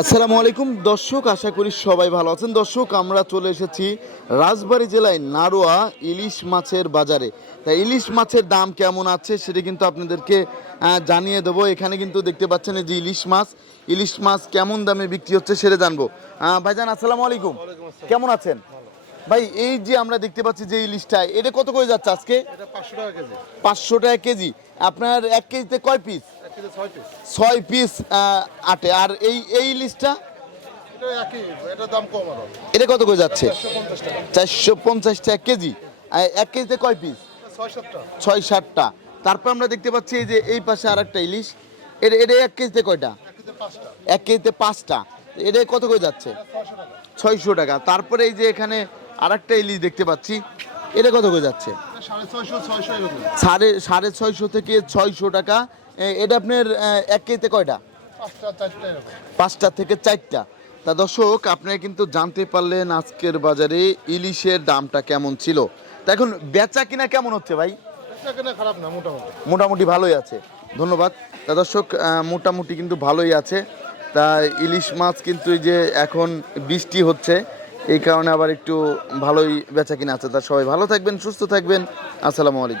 আসসালামু আলাইকুম। দর্শক আশা করি সবাই ভালো আছেন। দর্শক আমরা চলে এসেছি রাজবাড়ী জেলায় নারোয়া ইলিশ মাছের বাজারে। তা ইলিশ মাছের দাম কেমন আছে সেটা কিন্তু আপনাদেরকে জানিয়ে দেবো। এখানে কিন্তু দেখতে পাচ্ছেন যে ইলিশ মাছ। ইলিশ মাছ কেমন দামে বিক্রি হচ্ছে সেটা জানব। ভাইজান আসসালামু আলাইকুম। কেমন আছেন? ভাই এই যে আমরা দেখতে পাচ্ছি যে ইলিশটা এটা কত করে যাচ্ছে আজকে? পাঁচশো টাকা কেজি। পাঁচশো টাকা কেজি। আপনার এক কেজিতে কয় পিস ছয় পিস আটে। আর এই এই ইলিশটা এটা দাম এটা কত করে যাচ্ছে? চারশো পঞ্চাশ টাকা। কেজি। এক কেজিতে কয় পিস ছয় সাতটা। ষাটটা তারপর আমরা দেখতে পাচ্ছি এই যে এই পাশে আর একটা ইলিশ। এটা এটা এক কেজিতে কয়টা? এক কেজিতে পাঁচটা। এটা কত করে যাচ্ছে? ছয়শো টাকা। তারপরে এই যে এখানে আর একটা ইলিশ দেখতে পাচ্ছি। এটা কত করে যাচ্ছে? সাড়ে সাড়ে ছয়শো থেকে ছয়শো টাকা। এটা আপনার এক কেজিতে কয়টা? পাঁচটা চারটা পাঁচটা থেকে চারটা। তা দর্শক আপনারা কিন্তু জানতে পারলেন আজকের বাজারে ইলিশের দামটা কেমন ছিল। তা এখন বেচা কিনা কেমন হচ্ছে ভাই? খারাপ না মোটামুটি। মোটামুটি ভালোই আছে। ধন্যবাদ। তা দর্শক মোটামুটি কিন্তু ভালোই আছে। তা ইলিশ মাছ কিন্তু এই যে এখন বৃষ্টি হচ্ছে এই কারণে আবার একটু ভালোই বেচা কিনা আছে। তা সবাই ভালো থাকবেন সুস্থ থাকবেন। আসসালামু আলাইকুম।